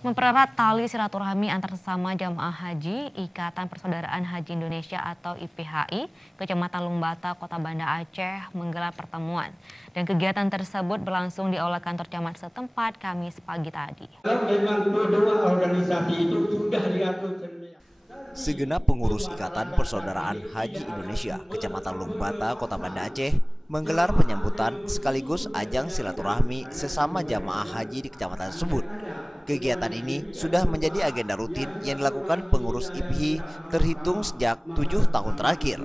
Mempererat tali silaturahmi antar sesama jamaah haji, Ikatan Persaudaraan Haji Indonesia atau IPHI, Kecamatan Lumbata, Kota Banda Aceh menggelar pertemuan. Dan kegiatan tersebut berlangsung di aula kantor camat setempat Kamis pagi tadi. Memang kedua organisasi itu sudah diatur. Segenap pengurus Ikatan Persaudaraan Haji Indonesia, Kecamatan Lumbata, Kota Banda Aceh, menggelar penyambutan sekaligus ajang silaturahmi sesama jamaah haji di kecamatan tersebut. Kegiatan ini sudah menjadi agenda rutin yang dilakukan pengurus IPHI terhitung sejak 7 tahun terakhir.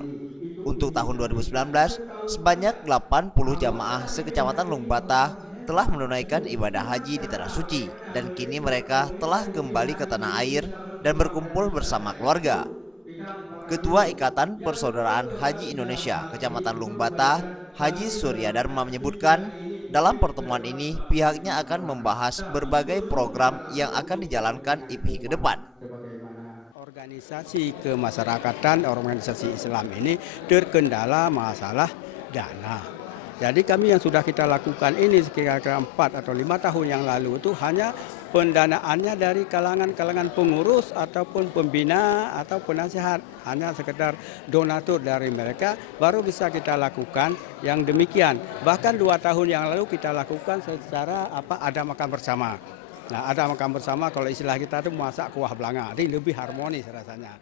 Untuk tahun 2019, sebanyak 80 jamaah sekecamatan Lumbata telah menunaikan ibadah haji di Tanah Suci, dan kini mereka telah kembali ke tanah air dan berkumpul bersama keluarga. Ketua Ikatan Persaudaraan Haji Indonesia Kecamatan Lumbata, Haji Surya Dharma menyebutkan, dalam pertemuan ini pihaknya akan membahas berbagai program yang akan dijalankan IPHI ke depan. Organisasi kemasyarakatan, organisasi Islam ini terkendala masalah dana. Jadi kami yang sudah kita lakukan ini sekira-kira 4 atau 5 tahun yang lalu itu hanya pendanaannya dari kalangan pengurus ataupun pembina atau penasihat, hanya sekedar donatur dari mereka baru bisa kita lakukan yang demikian. Bahkan 2 tahun yang lalu kita lakukan secara ada makan bersama. Nah, ada makan bersama kalau istilah kita itu masak kuah belanga, jadi lebih harmonis rasanya.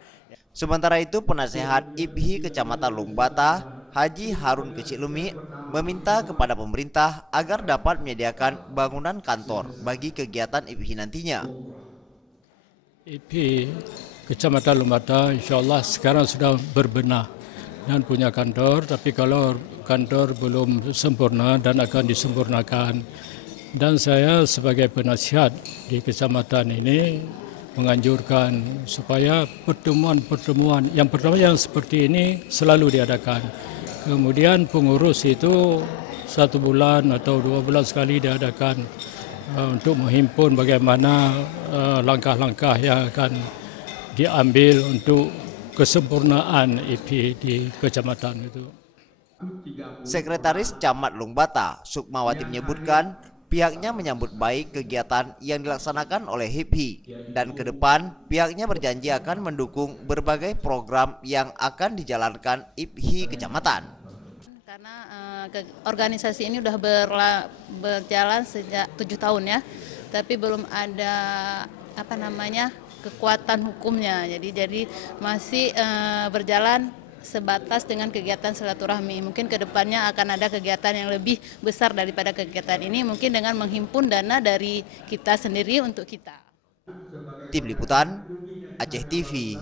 Sementara itu, penasehat IPHI Kecamatan Lumbata, Haji Harun Kecilumi, meminta kepada pemerintah agar dapat menyediakan bangunan kantor bagi kegiatan IPHI nantinya. IPHI Kecamatan Lumbata insya Allah sekarang sudah berbenah dan punya kantor, tapi kalau kantor belum sempurna dan akan disempurnakan. Dan saya sebagai penasihat di kecamatan ini menganjurkan supaya pertemuan yang pertama yang seperti ini selalu diadakan. Kemudian pengurus itu 1 bulan atau 2 bulan sekali diadakan untuk menghimpun bagaimana langkah-langkah yang akan diambil untuk kesempurnaan IPHI di kecamatan itu. Sekretaris Camat Lumbata, Sukmawati menyebutkan, pihaknya menyambut baik kegiatan yang dilaksanakan oleh IPHI dan ke depan pihaknya berjanji akan mendukung berbagai program yang akan dijalankan IPHI kecamatan. Karena organisasi ini sudah berjalan sejak 7 tahun ya, tapi belum ada kekuatan hukumnya. Jadi masih berjalan sebatas dengan kegiatan silaturahmi. Mungkin ke depannya akan ada kegiatan yang lebih besar daripada kegiatan ini, mungkin dengan menghimpun dana dari kita sendiri untuk kita. Tim Liputan, Aceh TV.